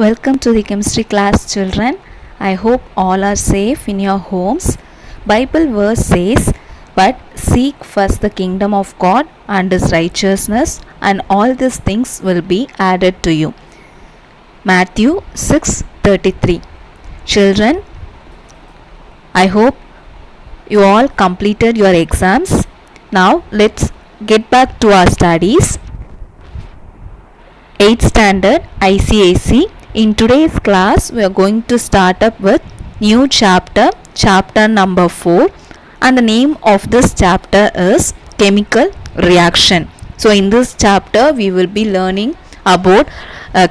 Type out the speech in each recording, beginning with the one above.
Welcome to the chemistry class, children. I hope all are safe in your homes. Bible verse says, "But seek first the kingdom of God and his righteousness, and all these things will be added to you." Matthew 6:33. Children, I hope you all completed your exams. Now let's get back to our studies. 8th standard ICAC. In today's class, we are going to start up with new chapter number 4, and the name of this chapter is chemical reaction. So in this chapter, we will be learning about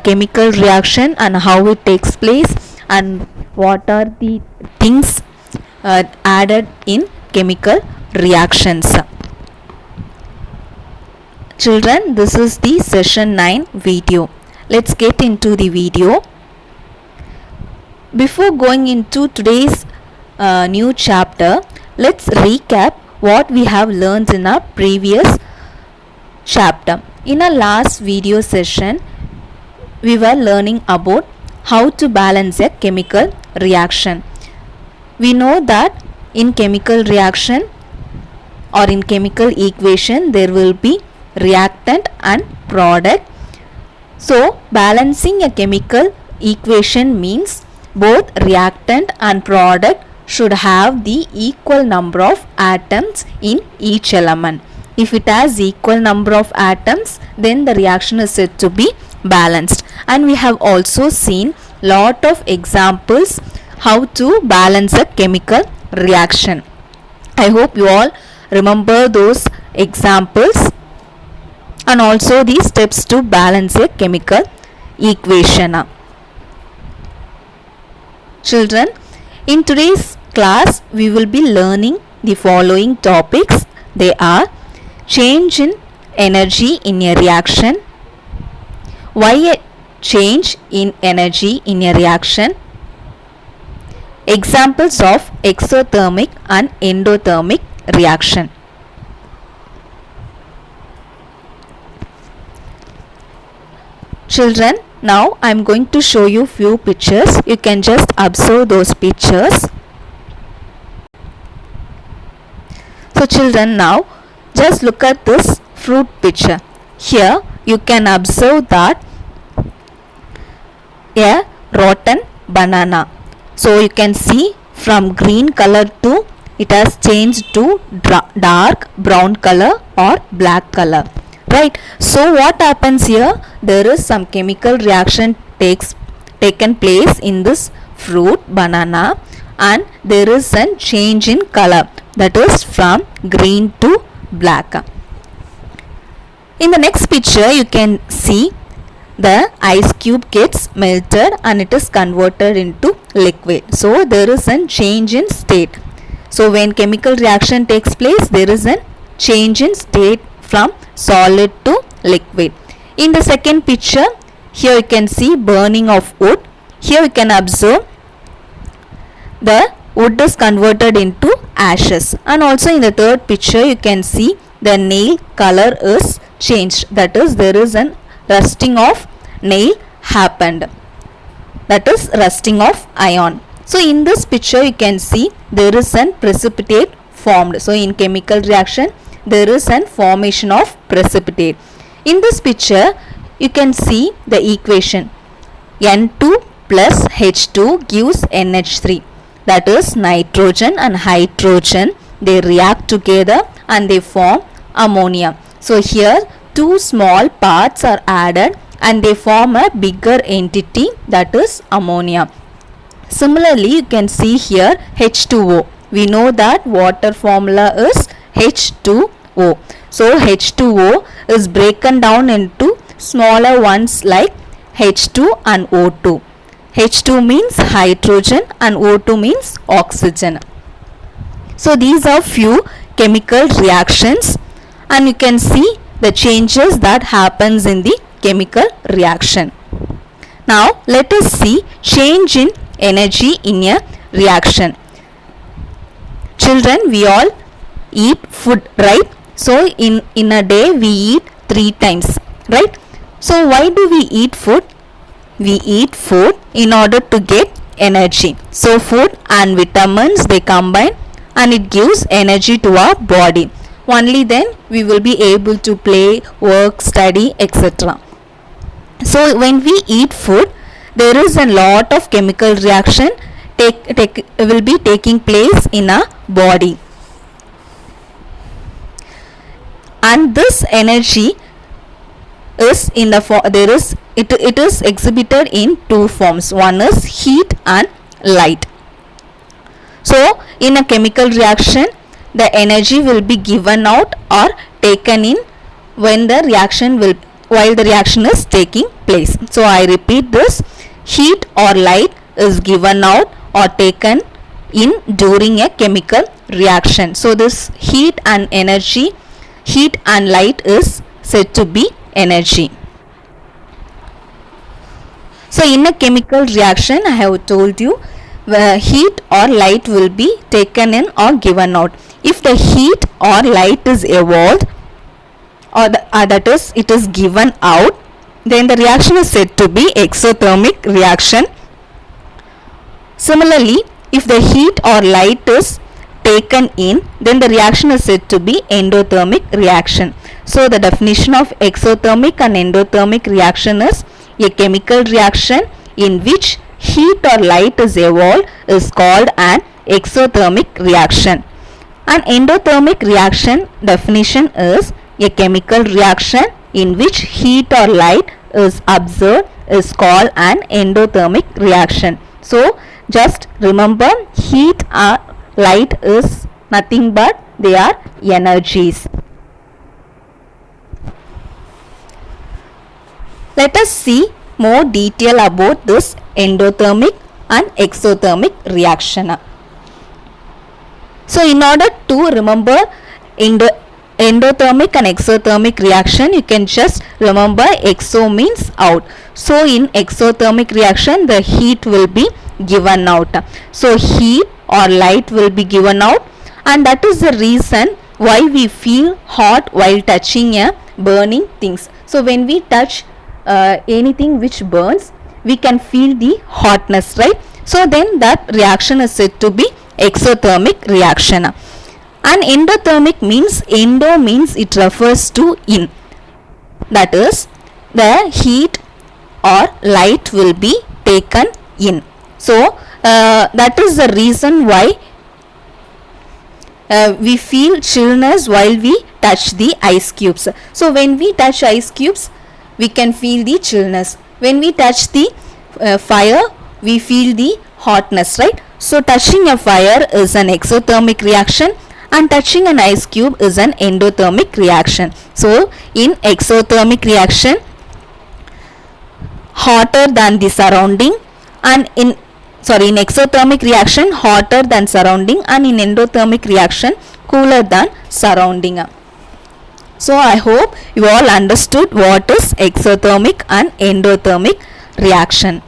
chemical reaction and how it takes place and what are the things added in chemical reactions. Children, this is the session 9 video. Let's get into the video. Before going into today's new chapter, let's recap what we have learned in our previous chapter. In our last video session, we were learning about how to balance a chemical reaction. We know that in chemical reaction or in chemical equation, there will be reactant and product. So balancing a chemical equation means both reactant and product should have the equal number of atoms in each element. If it has equal number of atoms, then the reaction is said to be balanced. And we have also seen lot of examples how to balance a chemical reaction. I hope you all remember those examples and also the steps to balance a chemical equation. Children, in today's class we will be learning the following topics. They are change in energy in a reaction, why a change in energy in a reaction, examples of exothermic and endothermic reaction. Children, now I am going to show you few pictures. You can just observe those pictures. So children, now just look at this fruit picture. Here you can observe that a rotten banana. So you can see from green color to it has changed to dark brown color or black color. Right, so what happens here? There is some chemical reaction taken place in this fruit banana, and there is a change in color, that is from green to black. In the next picture you can see the ice cube gets melted and it is converted into liquid. So there is a change in state. So when chemical reaction takes place, there is a change in state from solid to liquid. In the second picture, here you can see burning of wood. Here you can observe the wood is converted into ashes. And also in the third picture, you can see the nail color is changed. That is, there is an rusting of nail happened. That is rusting of iron. So in this picture, you can see there is an precipitate formed. So in chemical reaction, there is an formation of precipitate. In this picture, you can see the equation N2 plus H2 gives NH3. That is, nitrogen and hydrogen, they react together and they form ammonia. So here two small parts are added and they form a bigger entity, that is ammonia. Similarly, you can see here H2O. We know that water formula is H2O. So H2O is broken down into smaller ones like H2 and O2. H2 means hydrogen and O2 means oxygen. So these are few chemical reactions, and you can see the changes that happens in the chemical reaction. Now let us see change in energy in a reaction. Children, we all eat food, right? So in a day we eat 3 times, right? So why do we eat food? we eat food in order to get energy. So food and vitamins, they combine and it gives energy to our body. Only then we will be able to play, work, study, etc. So when we eat food, there is a lot of chemical reaction will be taking place in our body, and this energy is in the it is exhibited in two forms. One is heat and light. So in a chemical reaction, the energy will be given out or taken in when the reaction will while the reaction is taking place. So I repeat this: heat or light is given out or taken in during a chemical reaction. So this heat and energy, heat and light is said to be energy. So in a chemical reaction, I have told you, heat or light will be taken in or given out. If the heat or light is evolved, or that is it is given out, then the reaction is said to be exothermic reaction. Similarly, if the heat or light is taken in, then the reaction is said to be endothermic reaction. So the definition of exothermic and endothermic reaction is: a chemical reaction in which heat or light is evolved is called an exothermic reaction. An endothermic reaction definition is: a chemical reaction in which heat or light is observed is called an endothermic reaction. So just remember, heat or light is nothing but they are energies. Let us see more detail about this endothermic and exothermic reaction. So in order to remember endothermic and exothermic reaction, you can just remember exo means out. So in exothermic reaction, the heat will be given out. So heat or light will be given out, and that is the reason why we feel hot while touching a burning things. So when we touch anything which burns, we can feel the hotness, right? So then that reaction is said to be exothermic reaction. And endothermic means, endo means it refers to in, that is the heat or light will be taken in. So that is the reason why we feel chillness while we touch the ice cubes. So when we touch ice cubes, we can feel the chillness. When we touch the fire, we feel the hotness, right? So touching a fire is an exothermic reaction, and touching an ice cube is an endothermic reaction. So in exothermic reaction, hotter than the surrounding, and in exothermic reaction, hotter than surrounding, and in endothermic reaction, cooler than surrounding. So I hope you all understood what is exothermic and endothermic reaction.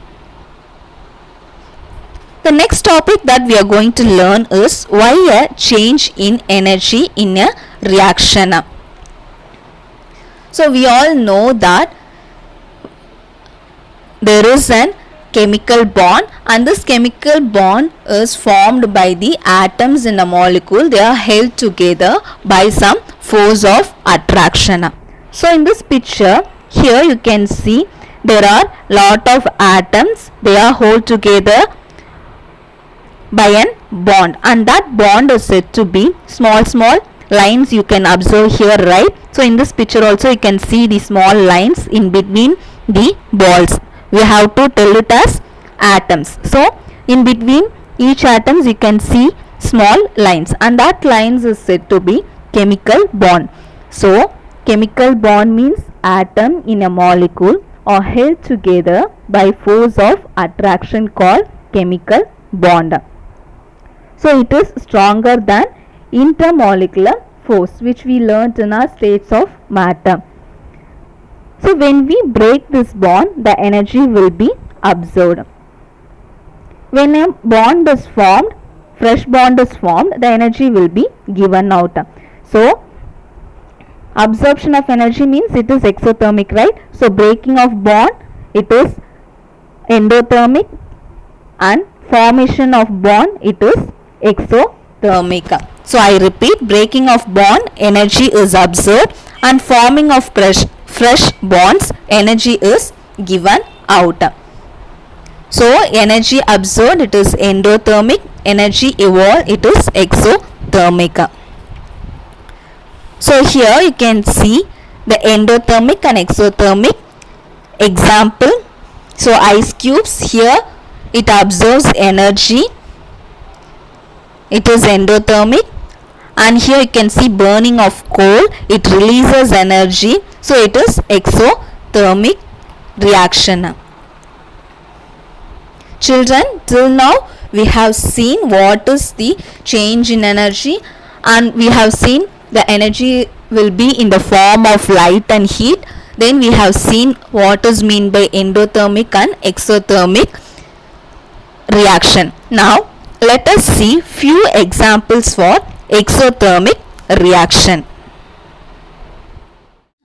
The next topic that we are going to learn is why a change in energy in a reaction. So we all know that there is an chemical bond, and this chemical bond is formed by the atoms in a molecule. They are held together by some force of attraction. So in this picture here you can see there are lot of atoms. They are held together by a bond, and that bond is said to be small lines you can observe here, right? So in this picture also you can see the small lines in between the balls. We have to tell it as atoms. So in between each atoms you can see small lines, and that lines is said to be chemical bond. So chemical bond means atom in a molecule are held together by force of attraction called chemical bond. So it is stronger than intermolecular force, which we learnt in our states of matter. So when we break this bond, the energy will be absorbed. When a bond is formed, fresh bond is formed, the energy will be given out. So absorption of energy means it is exothermic, right? So breaking of bond, it is endothermic, and formation of bond, it is exothermic. So I repeat, breaking of bond, energy is observed, and forming of fresh bonds, energy is given out. So energy absorbed, it is endothermic, energy evolved, it is exothermic. So here you can see the endothermic and exothermic example. So ice cubes, here it absorbs energy, it is endothermic, and here you can see burning of coal, it releases energy, so it is exothermic reaction. Children, till now we have seen what is the change in energy, and we have seen the energy will be in the form of light and heat. Then we have seen what is meant by endothermic and exothermic reaction. Now let us see few examples for exothermic reaction.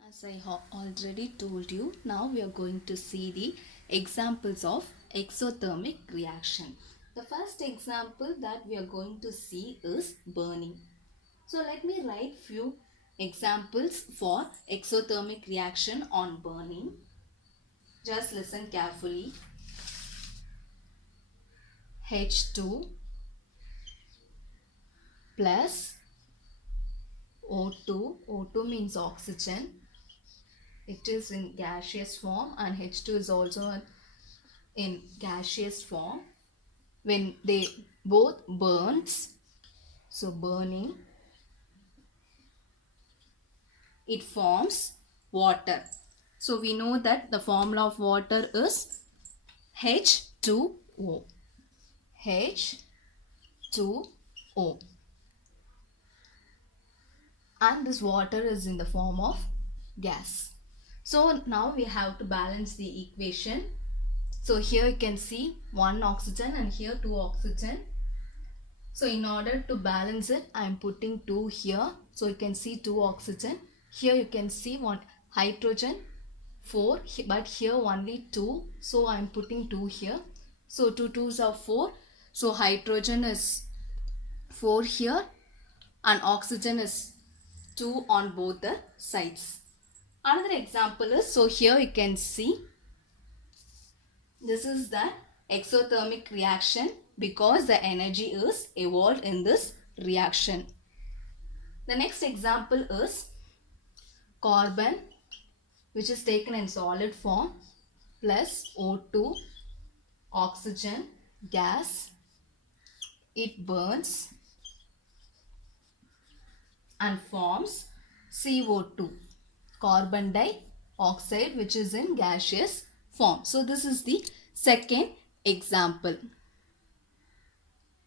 As I have already told you, now we are going to see the examples of exothermic reaction. The first example that we are going to see is burning. So let me write few examples for exothermic reaction on burning. Just listen carefully. H2 plus O2. O2 means oxygen. It is in gaseous form, and H2 is also in gaseous form. When they both burns, so burning, it forms water. So we know that the formula of water is H2O. H2O. And this water is in the form of gas. So now we have to balance the equation. So here you can see one oxygen and here two oxygen. So in order to balance it, I am putting 2 here. So you can see 2 oxygen. Here you can see one hydrogen, 4, but here only 2. So I am putting 2 here. So 2 2s are 4. So hydrogen is 4 here and oxygen is 2 on both the sides. Another example is, so here you can see this is the exothermic reaction because the energy is evolved in this reaction. The next example is carbon, which is taken in solid form, plus O2, oxygen, gas. It burns and forms CO2, carbon dioxide, which is in gaseous form. So this is the second example.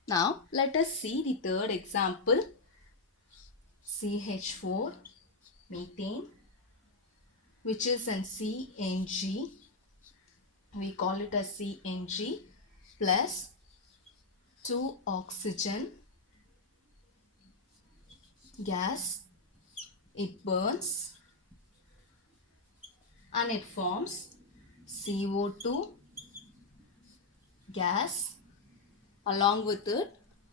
Now let us see the third example. CH4, methane, which is an CNG. We call it as CNG, plus 2 oxygen, gas. It burns and it forms CO2, gas. Along with it,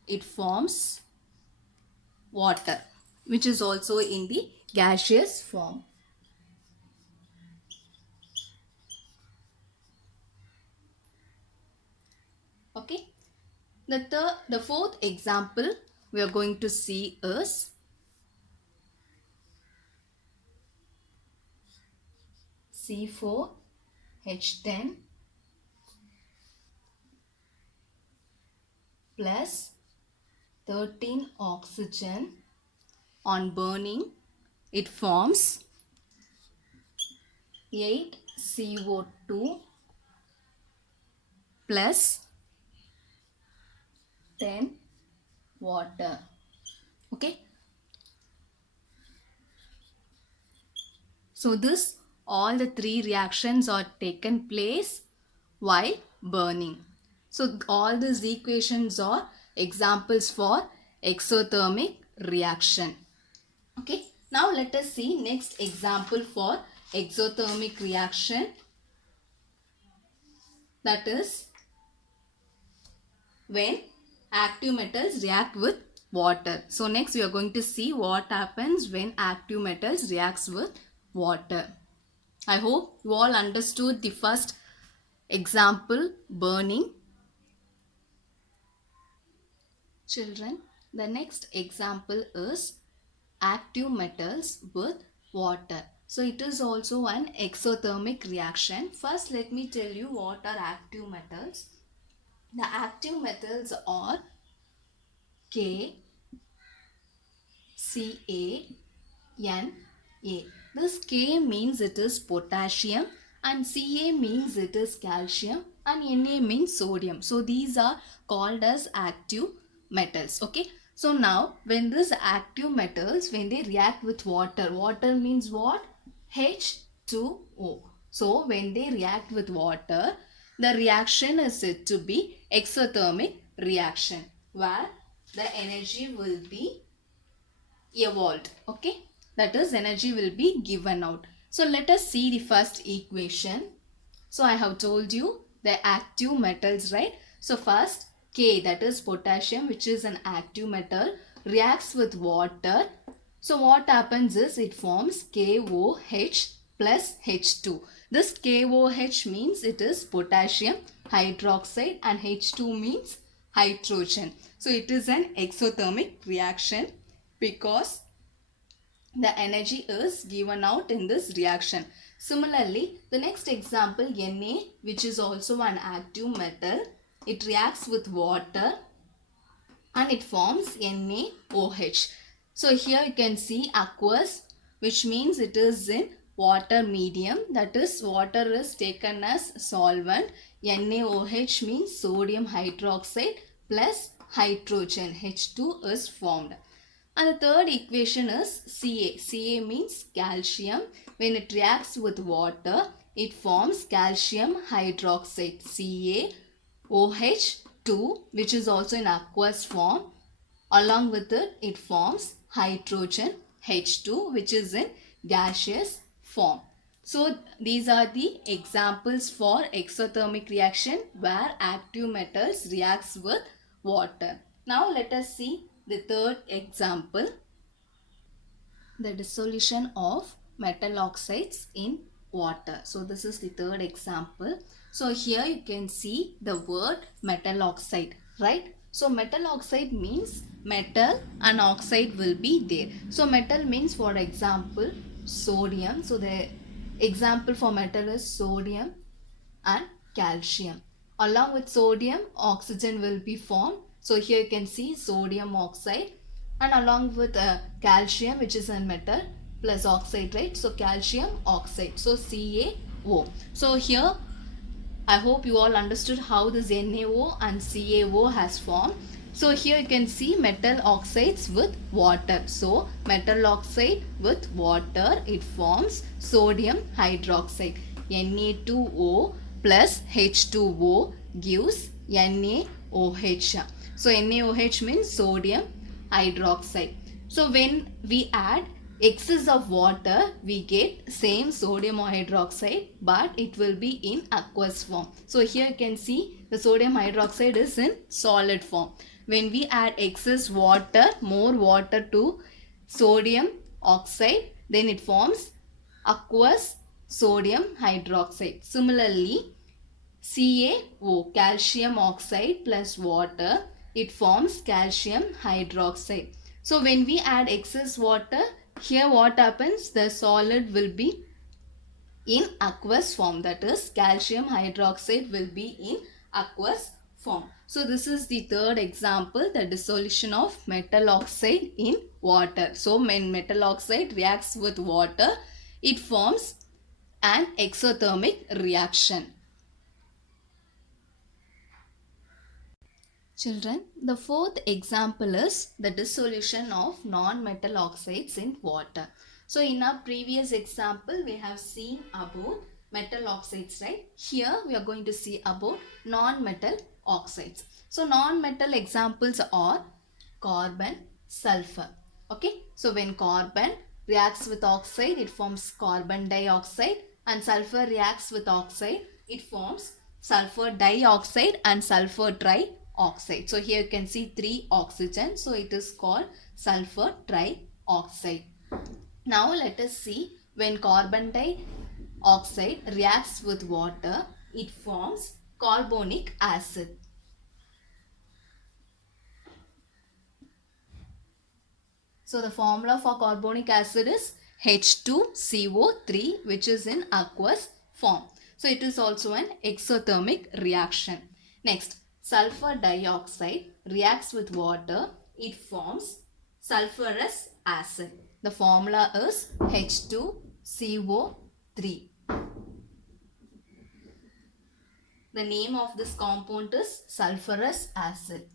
it forms water, which is also in the gaseous form. Okay. The fourth example we are going to see is C4H10 plus 13 oxygen. On burning, it forms 8 CO2 plus 10 water. Okay. So this all the three reactions are taken place while burning. So all these equations are examples for exothermic reaction. Okay. Now let us see next example for exothermic reaction. that is when active metals react with water. So next we are going to see what happens when active metals reacts with water. I hope you all understood the first example, burning. Children, the next example is active metals with water. So it is also an exothermic reaction. First let me tell you what are active metals. The active metals are K, Ca, Na. This K means it is potassium and Ca means it is calcium and Na means sodium. So these are called as active metals. Okay. So now when these active metals, when they react with water, water means what? H2O. So when they react with water, the reaction is said to be exothermic reaction where the energy will be evolved. Okay, that is energy will be given out. So let us see the first equation. So I have told you the active metals, right? So first K, that is potassium, which is an active metal, reacts with water. So what happens is it forms KOH plus H2. This KOH means it is potassium hydroxide and H2 means hydrogen. So it is an exothermic reaction because the energy is given out in this reaction. Similarly, the next example, Na, which is also an active metal, it reacts with water and it forms NaOH. So here you can see aqueous, which means it is in water medium, that is water is taken as solvent. NaOH means sodium hydroxide plus hydrogen, H2 is formed. And the third equation is Ca. Ca means calcium. When it reacts with water, it forms calcium hydroxide, CaOH2, which is also in aqueous form. Along with it, it forms hydrogen H2, which is in gaseous form. So these are the examples for exothermic reaction where active metals reacts with water. Now let us see the third example, the dissolution of metal oxides in water. So this is the third example. So here you can see the word metal oxide, right? So metal oxide means metal and oxide will be there. So metal means, for example, sodium. So the example for metal is sodium and calcium. Along with sodium, oxygen will be formed. So here you can see sodium oxide, and along with calcium, which is a metal, plus oxide, right? So calcium oxide, so CaO. So here I hope you all understood how this NaO and CaO has formed. So here you can see metal oxides with water. So metal oxide with water, it forms sodium hydroxide, Na2O plus H2O gives NaOH. So NaOH means sodium hydroxide. So when we add excess of water, we get same sodium hydroxide, but it will be in aqueous form. So here you can see the sodium hydroxide is in solid form. When we add excess water, more water to sodium oxide, then it forms aqueous sodium hydroxide. Similarly, CaO, calcium oxide plus water, it forms calcium hydroxide. So when we add excess water, here what happens? The solid will be in aqueous form, that is calcium hydroxide will be in aqueous form. So this is the third example, the dissolution of metal oxide in water. So when metal oxide reacts with water, it forms an exothermic reaction. Children, the fourth example is the dissolution of non-metal oxides in water. So in our previous example, we have seen about metal oxides, right? Here we are going to see about non-metal oxides. So non-metal examples are carbon, sulfur. Okay, so when carbon reacts with oxide, it forms carbon dioxide, and sulfur reacts with oxide, it forms sulfur dioxide and sulfur trioxide. So here you can see 3 oxygen. So it is called sulfur trioxide. Now let us see when carbon dioxide reacts with water, it forms carbonic acid. So the formula for carbonic acid is H2CO3, which is in aqueous form. So it is also an exothermic reaction. Next, sulfur dioxide reacts with water. It forms sulfurous acid. The formula is H2CO3. The name of this compound is sulfurous acid.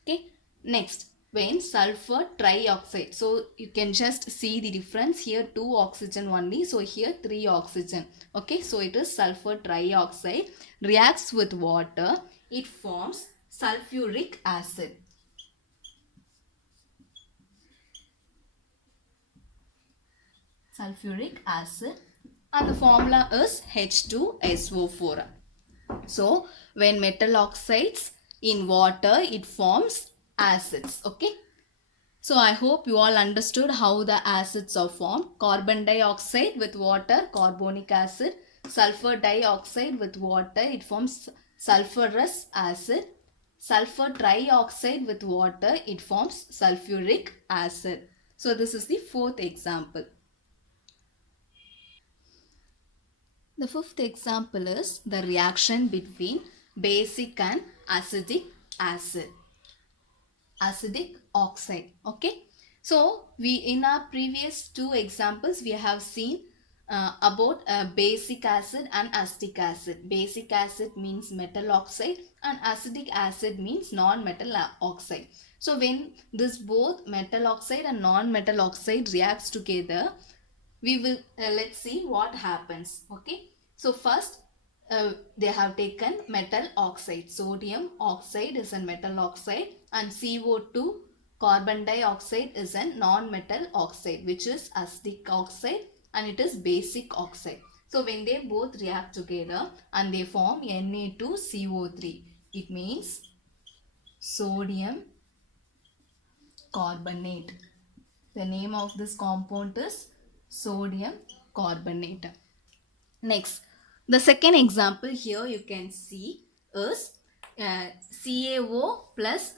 Okay. Next, when sulfur trioxide. So you can just see the difference here, 2 oxygen only. So here 3 oxygen. Okay. So it is sulfur trioxide reacts with water. It forms sulfuric acid. Sulfuric acid, and the formula is H2SO4. So when metal oxides in water, it forms acids. Okay. So I hope you all understood how the acids are formed. Carbon dioxide with water, carbonic acid. Sulfur dioxide with water, it forms sulfurous acid. Sulfur trioxide with water, it forms sulfuric acid. So this is the 4th example. The 5th example is the reaction between basic and acidic acid. Acidic oxide. Okay. So we in our previous 2 examples we have seen about basic acid and acetic acid. Basic acid means metal oxide and acidic acid means non-metal oxide. So when this both metal oxide and non-metal oxide reacts together, we will let's see what happens. Okay. So first they have taken metal oxide. Sodium oxide is a metal oxide and CO2 carbon dioxide is a non-metal oxide, which is acetic oxide, and it is basic oxide. So when they both react together and they form Na2CO3, it means sodium carbonate. The name of this compound is sodium carbonate. Next, the second example here you can see is CaO plus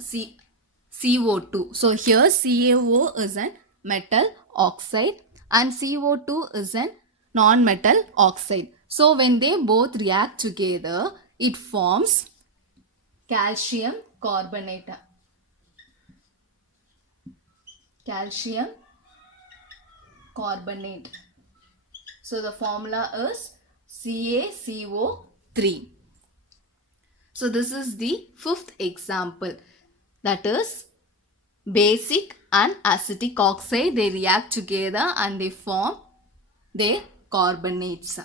CO2. So here CaO is a metal oxide and CO2 is a non-metal oxide. So when they both react together, it forms calcium carbonate. Calcium carbonate. So the formula is CaCO3. So this is the 5th example, that is basic and acidic oxide, they react together and they form their carbonates.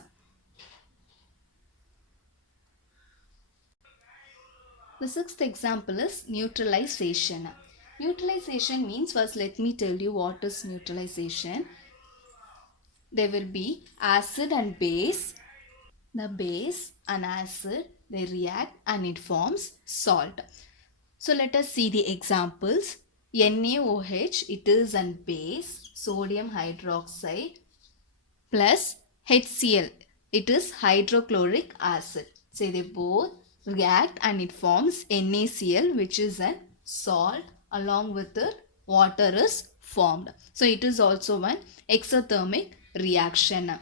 The 6th example is neutralization. Neutralization means, first let me tell you what is neutralization. There will be acid and base. The base and acid, they react and it forms salt. So let us see the examples. NaOH, it is a base, sodium hydroxide, plus HCl, it is hydrochloric acid. So they both react and it forms NaCl, which is a salt, along with the water is formed. So it is also an exothermic reaction.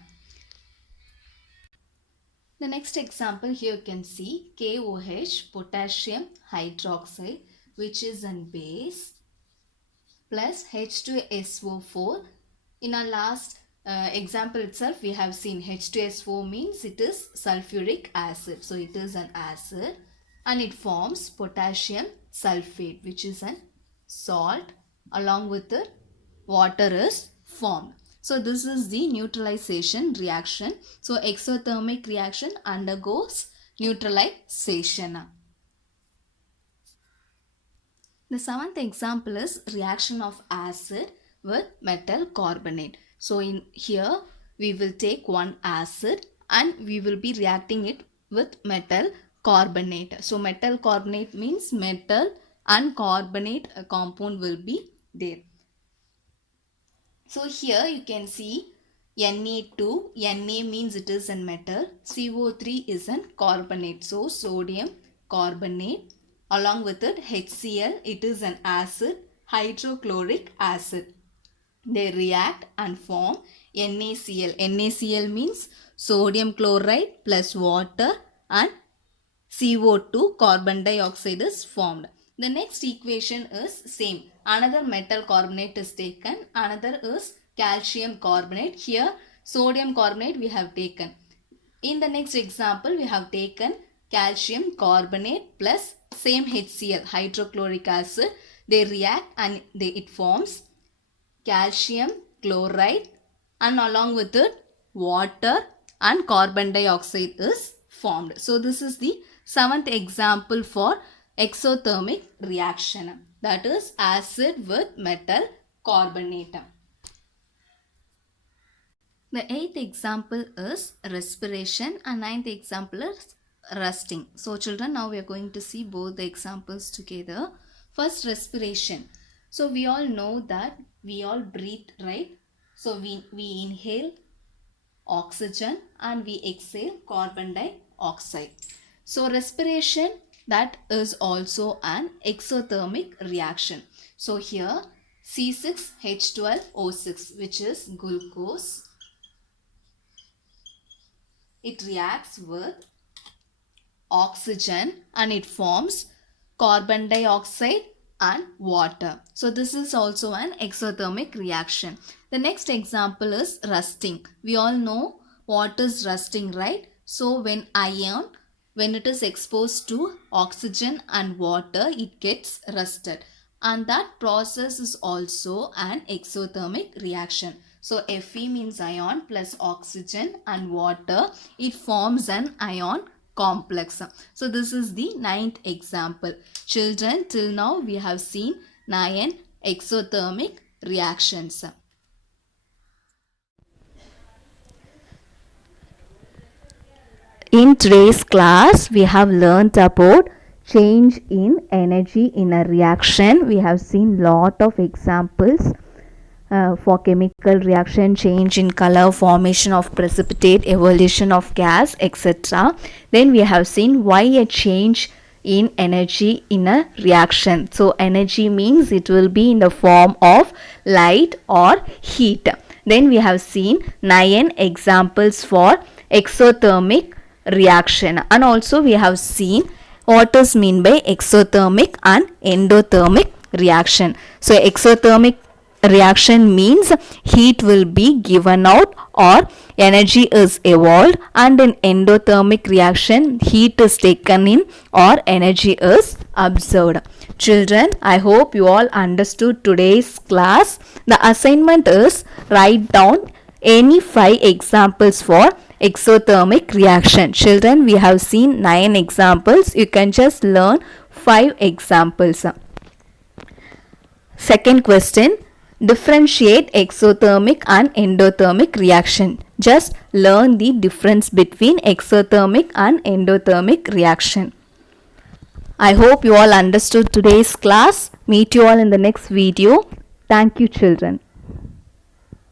The next example here you can see KOH, potassium hydroxide, which is a base, plus H2SO4. In our last example itself we have seen H2SO means it is sulfuric acid. So it is an acid and it forms potassium sulfate, which is a salt, along with the water is formed. So this is the neutralization reaction. So exothermic reaction undergoes neutralization. The seventh example is reaction of acid with metal carbonate. So in here we will take one acid and we will be reacting it with metal carbonate. So metal carbonate means metal and carbonate compound will be there. So here you can see Na2, Na means it is a metal, CO3 is a carbonate. So sodium carbonate, along with it HCl, it is an acid, hydrochloric acid. They react and form NaCl. NaCl means sodium chloride plus water and CO2 carbon dioxide is formed. The next equation is same. Another metal carbonate is taken. Another is calcium carbonate. Here sodium carbonate we have taken. In the next example we have taken calcium carbonate plus same HCl, hydrochloric acid. They react and it forms calcium chloride and along with it water and carbon dioxide is formed. So this is the seventh example for exothermic reaction, that is acid with metal carbonate. The eighth example is respiration and ninth example is rusting. So children, now we are going to see both the examples together. First, respiration. So we all know that we all breathe, right? So we inhale oxygen and we exhale carbon dioxide. So respiration, that is also an exothermic reaction. So here C6H12O6, which is glucose, it reacts with oxygen and it forms carbon dioxide and water. So this is also an exothermic reaction. The next example is rusting. We all know what is rusting, right? So when iron, when it is exposed to oxygen and water, it gets rusted. And that process is also an exothermic reaction. So Fe means ion plus oxygen and water. It forms an ion complex. So this is the ninth example. Children, till now we have seen 9 exothermic reactions. In today's class, we have learnt about change in energy in a reaction. We have seen lot of examples for chemical reaction, change in color, formation of precipitate, evolution of gas, etc. Then we have seen why a change in energy in a reaction. So energy means it will be in the form of light or heat. Then we have seen 9 examples for exothermic reaction, and also we have seen what is mean by exothermic and endothermic reaction. So exothermic reaction means heat will be given out or energy is evolved, and in endothermic reaction heat is taken in or energy is absorbed. Children, I hope you all understood today's class. The assignment is write down any 5 examples for exothermic reaction. Children, we have seen 9 examples. You can just learn 5 examples. Second question, differentiate exothermic and endothermic reaction. Just learn the difference between exothermic and endothermic reaction. I hope you all understood today's class. Meet you all in the next video. Thank you, children.